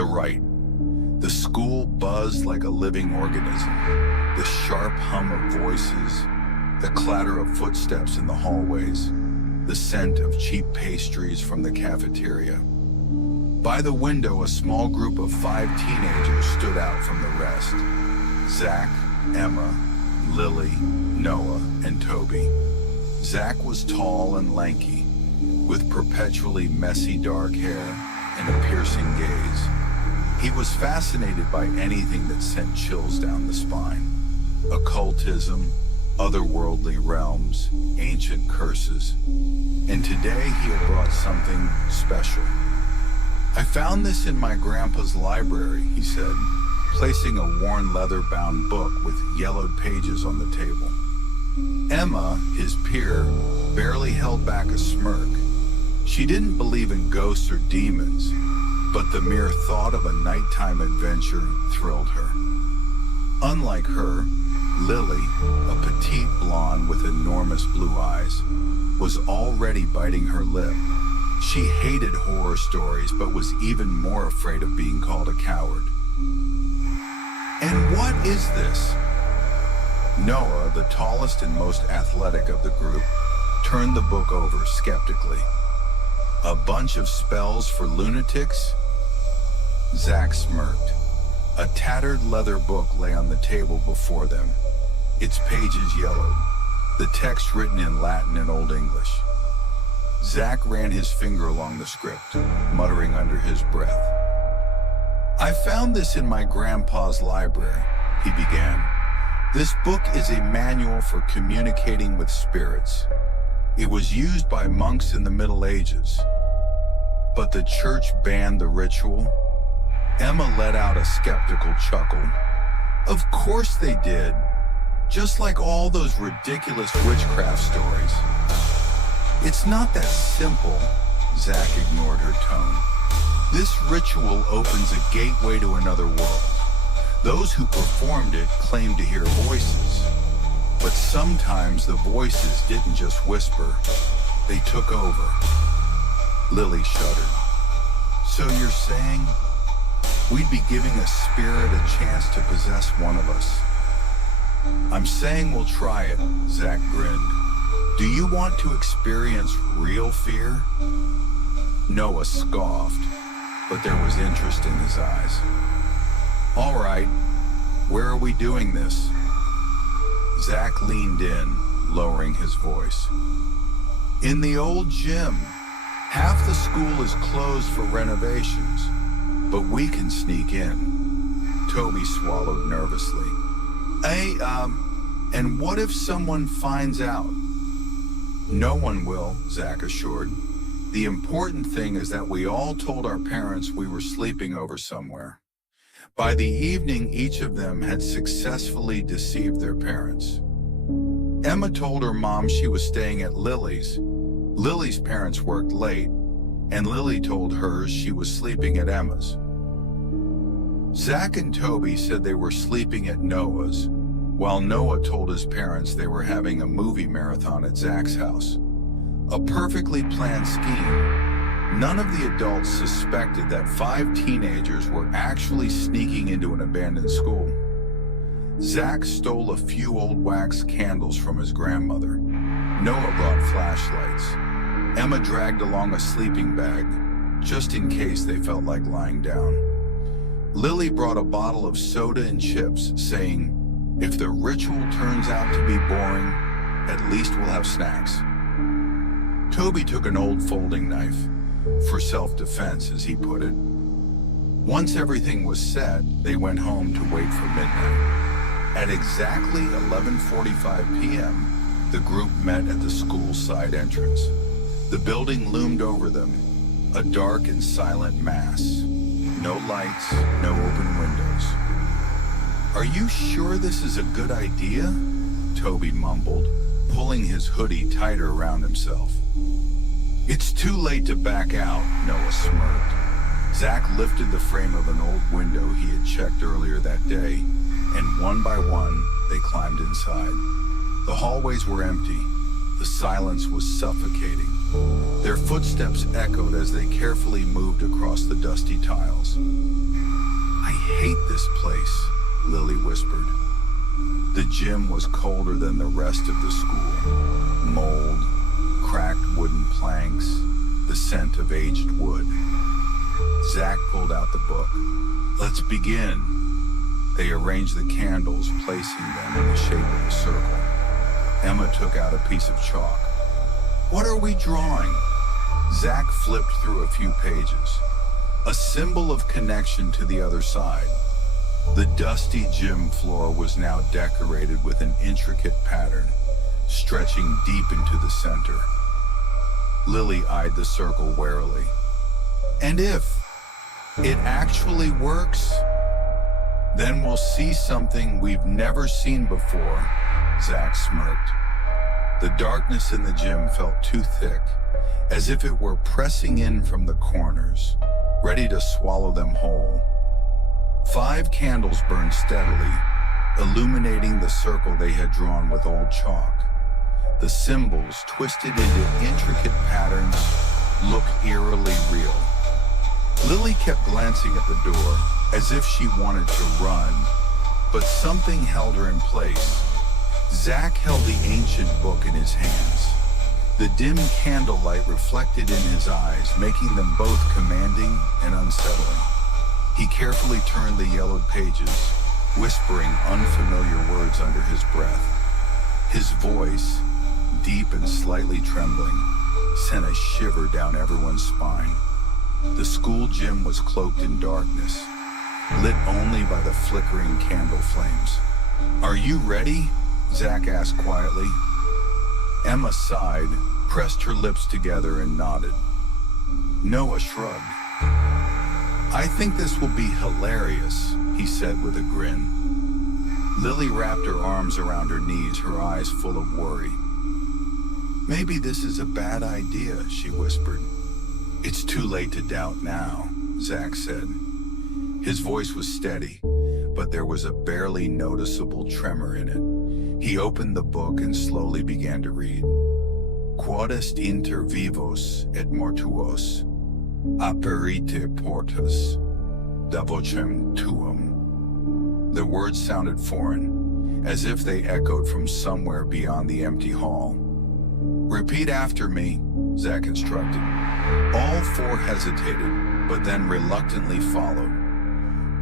The right. The school buzzed like a living organism. The sharp hum of voices, the clatter of footsteps in the hallways, the scent of cheap pastries from the cafeteria. By the window, a small group of 5 teenagers stood out from the rest. Zach, Emma, Lily, Noah, and Toby. Zach was tall and lanky, with perpetually messy dark hair and a piercing gaze. He was fascinated by anything that sent chills down the spine. Occultism, otherworldly realms, ancient curses. And today he had brought something special. "I found this in my grandpa's library," he said, placing a worn leather-bound book with yellowed pages on the table. Emma, his peer, barely held back a smirk. She didn't believe in ghosts or demons, but the mere thought of a nighttime adventure thrilled her. Unlike her, Lily, a petite blonde with enormous blue eyes, was already biting her lip. She hated horror stories, but was even more afraid of being called a coward. "And what is this?" Noah, the tallest and most athletic of the group, turned the book over skeptically. "A bunch of spells for lunatics?" Zach smirked. A tattered leather book lay on the table before them, its pages yellowed, the text written in Latin and Old English. Zach ran his finger along the script, muttering under his breath. "I found this in my grandpa's library," he began. "This book is a manual for communicating with spirits. It was used by monks in the Middle Ages. But the church banned the ritual." Emma let out a skeptical chuckle. "Of course they did. Just like all those ridiculous witchcraft stories." "It's not that simple," Zach ignored her tone. "This ritual opens a gateway to another world. Those who performed it claimed to hear voices. But sometimes the voices didn't just whisper, they took over." Lily shuddered. "So you're saying we'd be giving a spirit a chance to possess one of us?" "I'm saying we'll try it," Zach grinned. "Do you want to experience real fear?" Noah scoffed, but there was interest in his eyes. "All right, where are we doing this?" Zach leaned in, lowering his voice. "In the old gym. Half the school is closed for renovations, but we can sneak in." Toby swallowed nervously. And what if someone finds out?" "No one will," Zach assured. "The important thing is that we all told our parents we were sleeping over somewhere." By the evening, each of them had successfully deceived their parents. Emma told her mom she was staying at Lily's. Lily's parents worked late, and Lily told hers she was sleeping at Emma's. Zach and Toby said they were sleeping at Noah's, while Noah told his parents they were having a movie marathon at Zach's house. A perfectly planned scheme. None of the adults suspected that 5 teenagers were actually sneaking into an abandoned school. Zach stole a few old wax candles from his grandmother. Noah brought flashlights. Emma dragged along a sleeping bag, just in case they felt like lying down. Lily brought a bottle of soda and chips, saying, "If the ritual turns out to be boring, at least we'll have snacks." Toby took an old folding knife, for self-defense, as he put it. Once everything was set, they went home to wait for midnight. At exactly 11:45 p.m., the group met at the school side entrance. The building loomed over them, a dark and silent mass. No lights, no open windows. "Are you sure this is a good idea?" Toby mumbled, pulling his hoodie tighter around himself. "It's too late to back out," Noah smirked. Zach lifted the frame of an old window he had checked earlier that day, and one by one, they climbed inside. The hallways were empty. The silence was suffocating. Their footsteps echoed as they carefully moved across the dusty tiles. this place," Lily whispered. The gym was colder than the rest of the school. Mold, cracked wooden planks, the scent of aged wood. Zach pulled out the book. "Let's begin." They arranged the candles, placing them in the shape of a circle. Emma took out a piece of chalk. "What are we drawing?" Zach flipped through a few pages. A symbol of connection to the other side. The dusty gym floor was now decorated with an intricate pattern, stretching deep into the center. Lily eyed the circle warily. "And if it actually works, then we'll see something we've never seen before," Zach smirked. The darkness in the gym felt too thick, as if it were pressing in from the corners, ready to swallow them whole. 5 candles burned steadily, illuminating the circle they had drawn with old chalk. The symbols, twisted into intricate patterns, looked eerily real. Lily kept glancing at the door, as if she wanted to run, but something held her in place. Zach held the ancient book in his hands. The dim candlelight reflected in his eyes, making them both commanding and unsettling. He carefully turned the yellowed pages, whispering unfamiliar words under his breath. His voice, deep and slightly trembling, sent a shiver down everyone's spine. The school gym was cloaked in darkness, lit only by the flickering candle flames. "Are you ready?" Zach asked quietly. Emma sighed, pressed her lips together, and nodded. Noah shrugged. "I think this will be hilarious," he said with a grin. Lily wrapped her arms around her knees, her eyes full of worry. "Maybe this is a bad idea," she whispered. "It's too late to doubt now," Zach said. His voice was steady, but there was a barely noticeable tremor in it. He opened the book and slowly began to read. "Quod est inter vivos et mortuos, aperite portas, da vocem tuum." The words sounded foreign, as if they echoed from somewhere beyond the empty hall. "Repeat after me," Zach instructed. All 4 hesitated, but then reluctantly followed.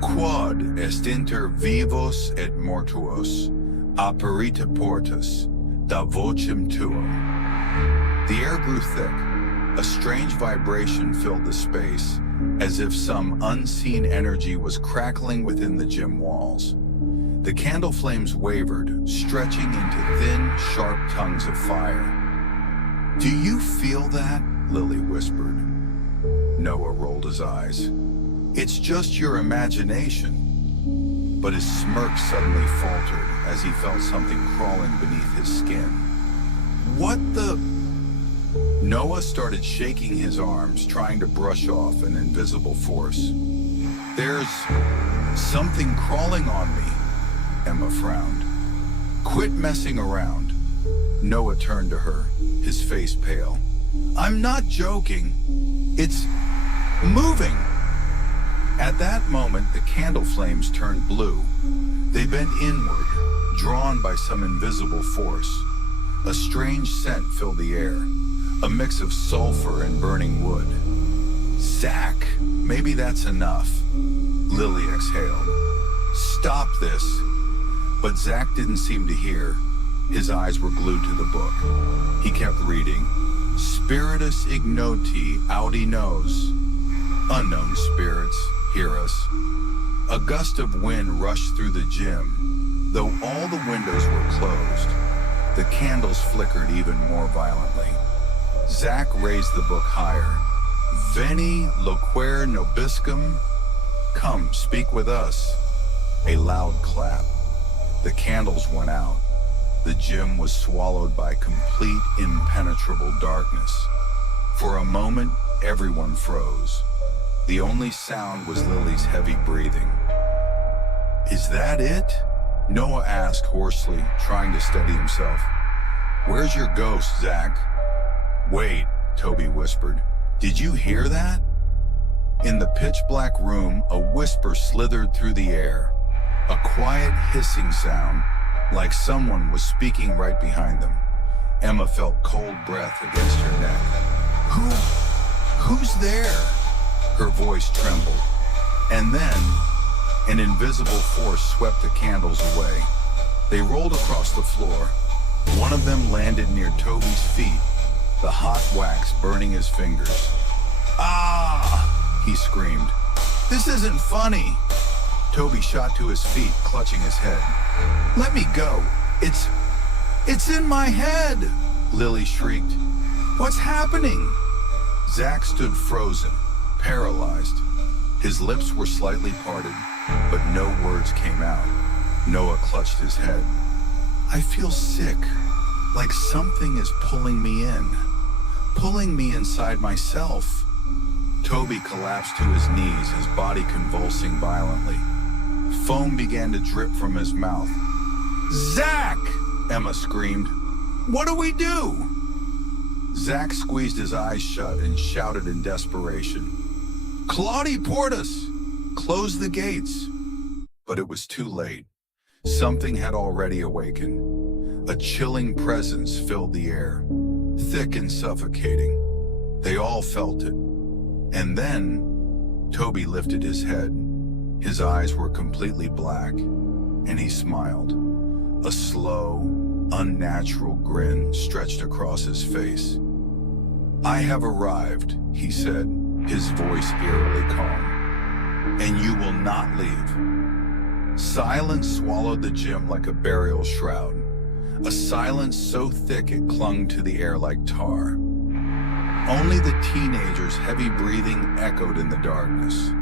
"Quod est inter vivos et mortuos, aperite portas, da vocem tuum." The air grew thick. A strange vibration filled the space, as if some unseen energy was crackling within the gym walls. The candle flames wavered, stretching into thin, sharp tongues of fire. "Do you feel that?" Lily whispered. Noah rolled his eyes. "It's just your imagination." But his smirk suddenly faltered as he felt something crawling beneath his skin. "What the—" Noah started shaking his arms, trying to brush off an invisible force. "There's something crawling on me," Emma frowned. "Quit messing around." Noah turned to her, his face pale. "I'm not joking. It's moving." At that moment, the candle flames turned blue. They bent inward, drawn by some invisible force. A strange scent filled the air, a mix of sulfur and burning wood. "Zach, maybe that's enough," Lily exhaled. "Stop this." But Zach didn't seem to hear. His eyes were glued to the book. He kept reading. "Spiritus ignoti audi nos." Unknown spirits, hear us. A gust of wind rushed through the gym. Though all the windows were closed, the candles flickered even more violently. Zach raised the book higher. "Veni loquere nobiscum." "Come, speak with us." A loud clap. The candles went out. The gym was swallowed by complete, impenetrable darkness. For a moment, everyone froze. The only sound was Lily's heavy breathing. "Is that it?" Noah asked hoarsely, trying to steady himself. "Where's your ghost, Zach?" "Wait," Toby whispered. "Did you hear that?" In the pitch-black room, a whisper slithered through the air, a quiet hissing sound, like someone was speaking right behind them. Emma felt cold breath against her neck. Who's there? Her voice trembled. And then, an invisible force swept the candles away. They rolled across the floor. One of them landed near Toby's feet, the hot wax burning his fingers. "Ah!" he screamed. "This isn't funny." Toby shot to his feet, clutching his head. "Let me go. It's in my head!" Lily shrieked. "What's happening?" Zach stood frozen, paralyzed. His lips were slightly parted, but no words came out. Noah clutched his head. "I feel sick, like something is pulling me inside myself." Toby collapsed to his knees, his body convulsing violently. Foam began to drip from his mouth. "Zach!" Emma screamed. "What do we do?" Zach squeezed his eyes shut and shouted in desperation. "Claudie Portis! Close the gates!" But it was too late. Something had already awakened. A chilling presence filled the air, thick and suffocating. They all felt it. And then, Toby lifted his head. His eyes were completely black, and he smiled. A slow, unnatural grin stretched across his face. "I have arrived," he said, his voice eerily calm. "And you will not leave." Silence swallowed the gym like a burial shroud, a silence so thick it clung to the air like tar. Only the teenager's heavy breathing echoed in the darkness.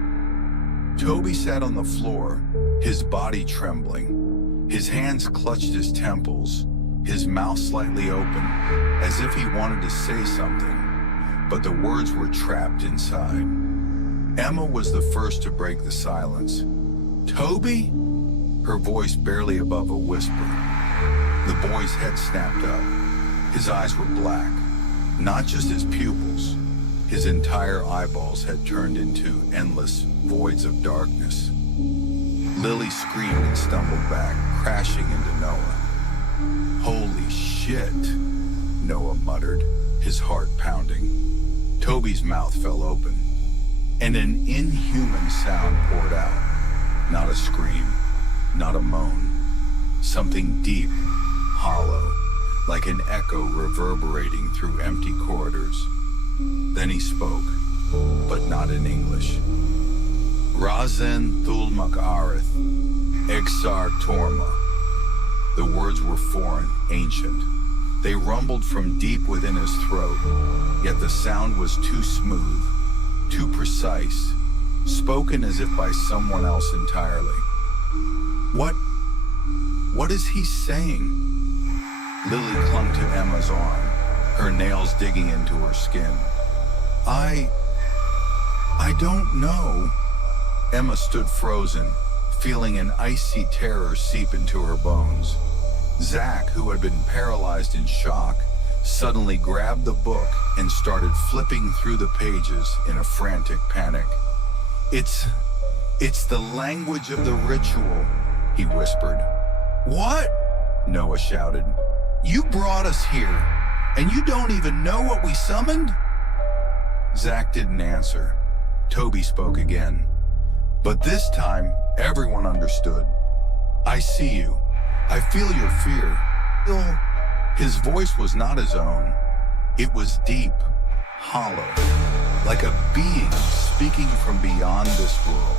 Toby sat on the floor, his body trembling. His hands clutched his temples, his mouth slightly open, as if he wanted to say something, but the words were trapped inside. Emma was the first to break the silence. "Toby?" Her voice barely above a whisper. The boy's head snapped up. His eyes were black, not just his pupils. His entire eyeballs had turned into endless voids of darkness. Lily screamed and stumbled back, crashing into Noah. "Holy shit," Noah muttered, his heart pounding. Toby's mouth fell open, and an inhuman sound poured out. Not a scream, not a moan. Something deep, hollow, like an echo reverberating through empty corridors. Then he spoke, but not in English. "Razen thul makarith, exar torma." The words were foreign, ancient. They rumbled from deep within his throat, yet the sound was too smooth, too precise, spoken as if by someone else entirely. What is he saying?" Lily clung to Emma's arm, her nails digging into her skin. I don't know." Emma stood frozen, feeling an icy terror seep into her bones. Zach, who had been paralyzed in shock, suddenly grabbed the book and started flipping through the pages in a frantic panic. It's the language of the ritual," he whispered. "What?" Noah shouted. "You brought us here, and you don't even know what we summoned?" Zach didn't answer. Toby spoke again. But this time, everyone understood. "I see you. I feel your fear." His voice was not his own. It was deep, hollow, like a being speaking from beyond this world.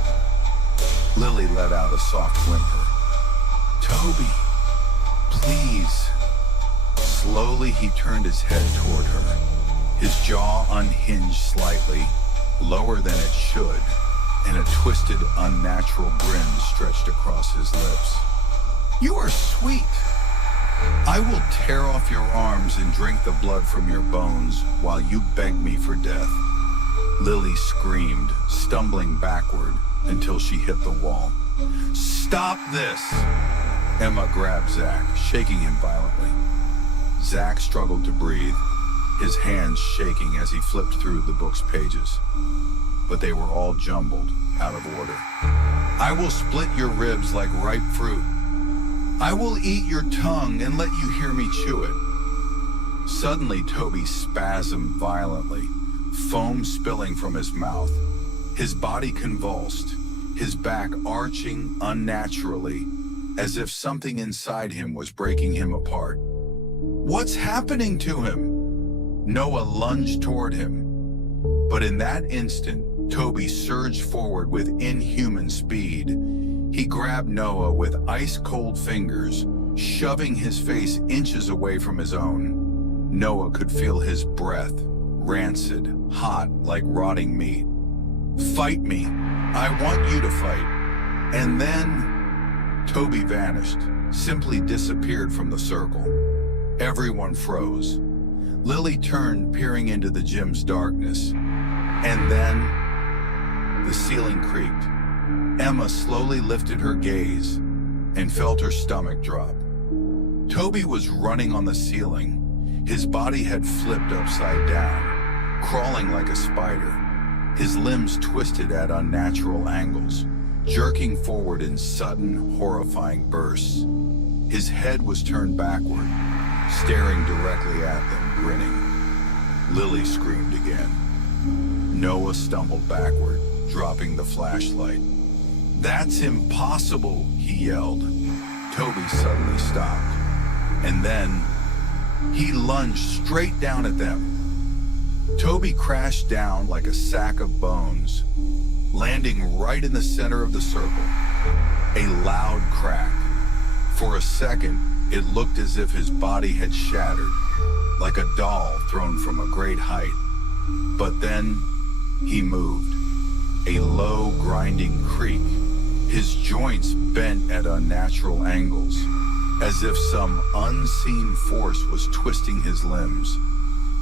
Lily let out a soft whimper. "Toby, please." Slowly, he turned his head toward her. His jaw unhinged slightly, lower than it should, and a twisted, unnatural grin stretched across his lips. "You are sweet. I will tear off your arms and drink the blood from your bones while you beg me for death." Lily screamed, stumbling backward until she hit the wall. "Stop this!" Emma grabbed Zach, shaking him violently. Zach struggled to breathe. his hands shaking as he flipped through the book's pages. But they were all jumbled, out of order. I will split your ribs like ripe fruit. I will eat your tongue and let you hear me chew it. Suddenly, Toby spasmed violently, foam spilling from his mouth. His body convulsed, his back arching unnaturally, as if something inside him was breaking him apart. What's happening to him? Noah lunged toward him. But in that instant, Toby surged forward with inhuman speed. He grabbed Noah with ice-cold fingers, shoving his face inches away from his own. Noah could feel his breath, rancid, hot like rotting meat. Fight me. I want you to fight. And then Toby vanished, simply disappeared from the circle. Everyone froze. Lily turned, peering into the gym's darkness. And then the ceiling creaked. Emma slowly lifted her gaze and felt her stomach drop. Toby was running on the ceiling. His body had flipped upside down, crawling like a spider. His limbs twisted at unnatural angles, jerking forward in sudden, horrifying bursts. His head was turned backward, staring directly at them, grinning. Lily screamed again. Noah stumbled backward, dropping the flashlight. That's impossible, he yelled. Toby suddenly stopped. And then he lunged straight down at them. Toby crashed down like a sack of bones, landing right in the center of the circle. A loud crack. For a second, it looked as if his body had shattered, like a doll thrown from a great height. But then he moved. A low, grinding creak. His joints bent at unnatural angles, as if some unseen force was twisting his limbs,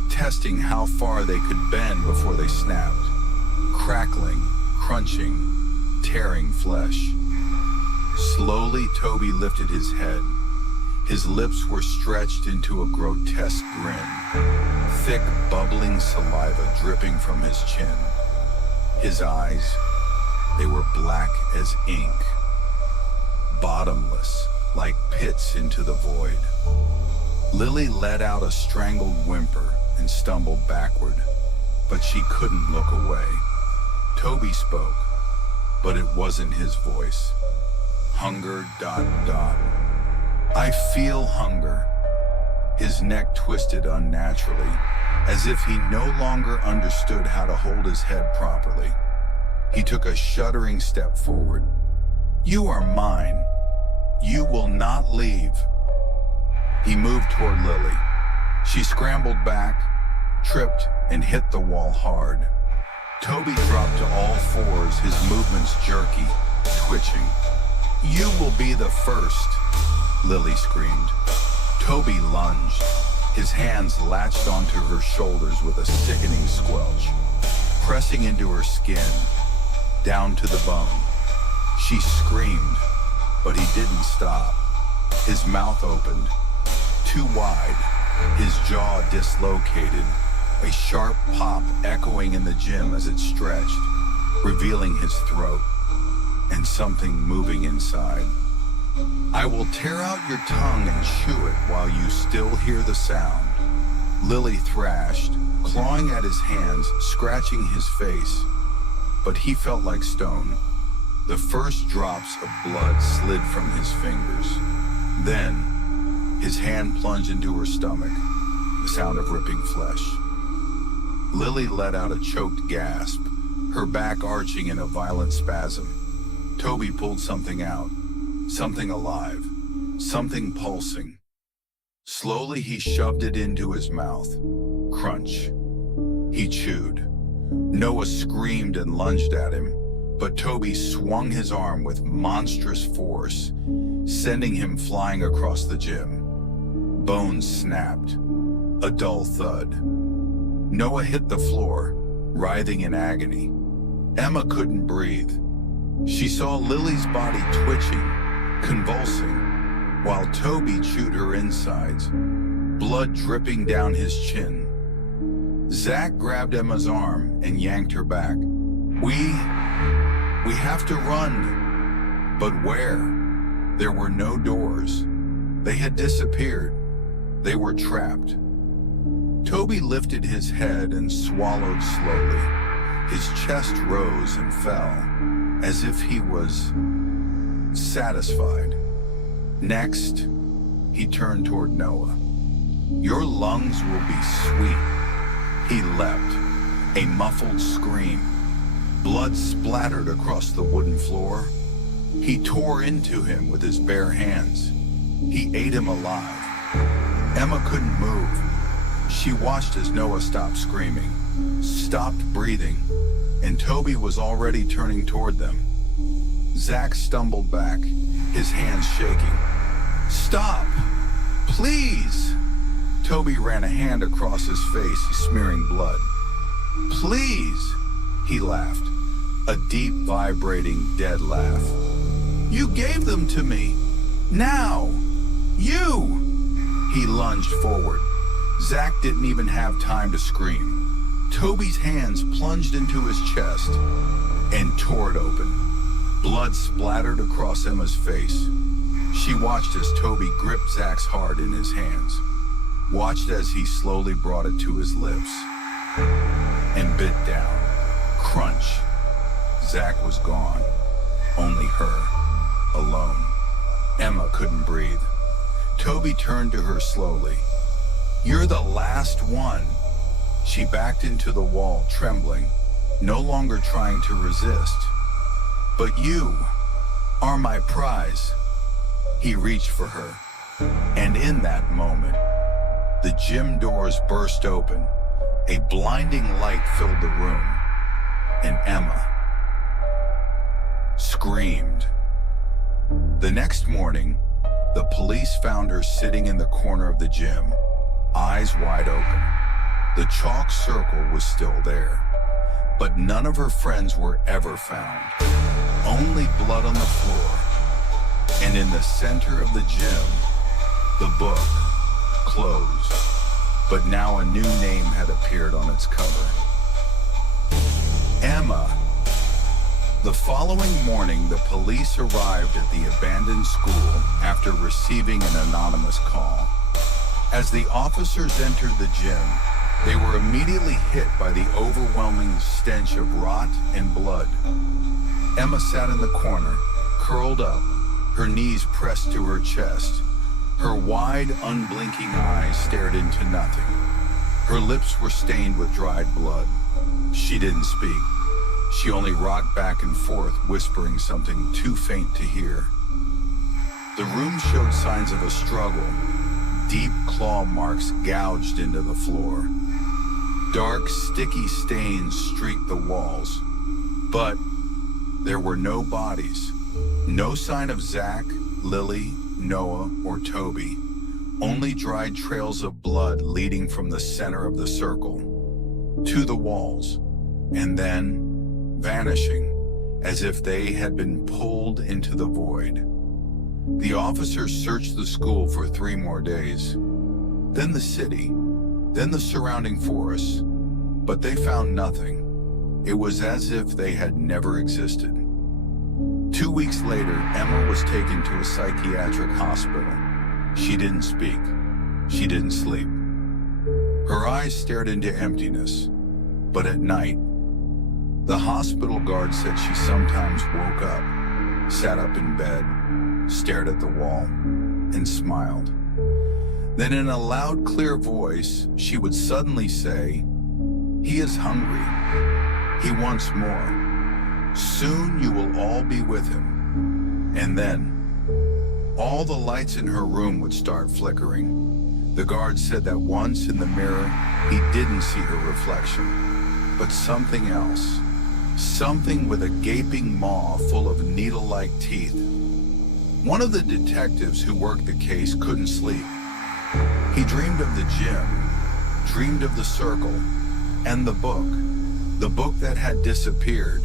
testing how far they could bend before they snapped. Crackling, crunching, tearing flesh. Slowly, Toby lifted his head. His lips were stretched into a grotesque grin, thick, bubbling saliva dripping from his chin. His eyes, they were black as ink, bottomless, like pits into the void. Lily let out a strangled whimper and stumbled backward, but she couldn't look away. Toby spoke, but it wasn't his voice. Hunger, ... I feel hunger. His neck twisted unnaturally, as if he no longer understood how to hold his head properly. He took a shuddering step forward. You are mine. You will not leave. He moved toward Lily. She scrambled back, tripped, and hit the wall hard. Toby dropped to all fours, his movements jerky, twitching. You will be the first, Lily screamed. Toby lunged. His hands latched onto her shoulders with a sickening squelch, pressing into her skin, down to the bone. She screamed, but he didn't stop. His mouth opened, too wide, his jaw dislocated, a sharp pop echoing in the gym as it stretched, revealing his throat, and something moving inside. I will tear out your tongue and chew it while you still hear the sound. Lily thrashed, clawing at his hands, scratching his face. But he felt like stone. The first drops of blood slid from his fingers. Then, his hand plunged into her stomach, the sound of ripping flesh. Lily let out a choked gasp, her back arching in a violent spasm. Toby pulled something out, something alive, something pulsing. Slowly he shoved it into his mouth. Crunch. He chewed. Noah screamed and lunged at him, but Toby swung his arm with monstrous force, sending him flying across the gym. Bones snapped. A dull thud. Noah hit the floor, writhing in agony. Emma couldn't breathe. She saw Lily's body twitching, convulsing, while Toby chewed her insides, blood dripping down his chin. Zach grabbed Emma's arm and yanked her back. We have to run. But where? There were no doors. They had disappeared. They were trapped. Toby lifted his head and swallowed slowly. His chest rose and fell, as if he was satisfied. Next, he turned toward Noah. Your lungs will be sweet. He leapt, a muffled scream. Blood splattered across the wooden floor. He tore into him with his bare hands. He ate him alive. Emma couldn't move. She watched as Noah stopped screaming, stopped breathing, and Toby was already turning toward them. Zach stumbled back, his hands shaking. Stop! Please! Toby ran a hand across his face, smearing blood. Please! He laughed, a deep, vibrating, dead laugh. You gave them to me! Now! You! He lunged forward. Zach didn't even have time to scream. Toby's hands plunged into his chest and tore it open. Blood splattered across Emma's face. She watched as Toby gripped Zach's heart in his hands, watched as he slowly brought it to his lips, and bit down. Crunch. Zach was gone. Only her. Alone. Emma couldn't breathe. Toby turned to her slowly. You're the last one. She backed into the wall, trembling, no longer trying to resist. But you are my prize. He reached for her, and in that moment, the gym doors burst open. A blinding light filled the room, and Emma screamed. The next morning, the police found her sitting in the corner of the gym, eyes wide open. The chalk circle was still there, but none of her friends were ever found. Only blood on the floor, and in the center of the gym, the book, closed. But now a new name had appeared on its cover. Emma. The following morning, the police arrived at the abandoned school after receiving an anonymous call. As the officers entered the gym, they were immediately hit by the overwhelming stench of rot and blood. Emma sat in the corner, curled up, her knees pressed to her chest. Her wide, unblinking eyes stared into nothing. Her lips were stained with dried blood. She didn't speak. She only rocked back and forth, whispering something too faint to hear. The room showed signs of a struggle. Deep claw marks gouged into the floor. Dark, sticky stains streaked the walls. But there were no bodies. No sign of Zach, Lily, Noah, or Toby. Only dried trails of blood leading from the center of the circle to the walls, and then vanishing, as if they had been pulled into the void. The officers searched the school for 3 more days, then the city, then the surrounding forests, but they found nothing. It was as if they had never existed. 2 weeks later, Emma was taken to a psychiatric hospital. She didn't speak. She didn't sleep. Her eyes stared into emptiness, but at night, the hospital guard said she sometimes woke up, sat up in bed, stared at the wall, and smiled. Then in a loud, clear voice, she would suddenly say, "He is hungry. He wants more. Soon you will all be with him." And then, all the lights in her room would start flickering. The guard said that once in the mirror, he didn't see her reflection, but something else. Something with a gaping maw full of needle-like teeth. One of the detectives who worked the case couldn't sleep. He dreamed of the gym, dreamed of the circle, and the book that had disappeared.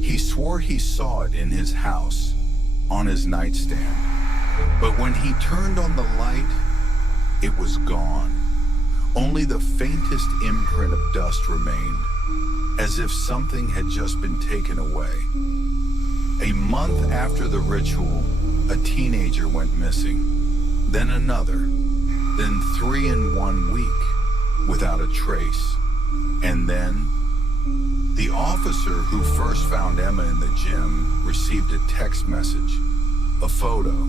He swore he saw it in his house, on his nightstand. But when he turned on the light, it was gone. Only the faintest imprint of dust remained, as if something had just been taken away. A month after the ritual, a teenager went missing, then another, then 3 in 1 week, without a trace. And then, the officer who first found Emma in the gym received a text message, a photo.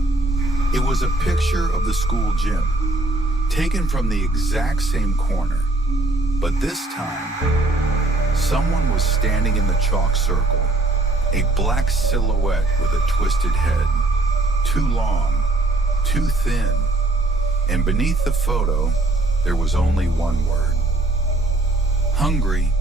It was a picture of the school gym, taken from the exact same corner. But this time, someone was standing in the chalk circle, a black silhouette with a twisted head, too long, too thin, and beneath the photo, there was only one word: hungry.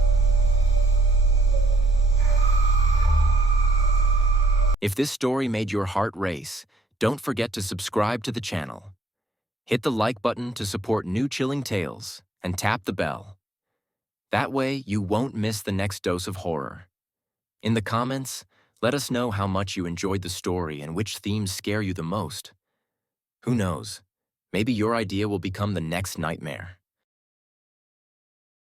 If this story made your heart race, don't forget to subscribe to the channel. Hit the like button to support new chilling tales, and tap the bell. That way, you won't miss the next dose of horror. In the comments, let us know how much you enjoyed the story and which themes scare you the most. Who knows? Maybe your idea will become the next nightmare.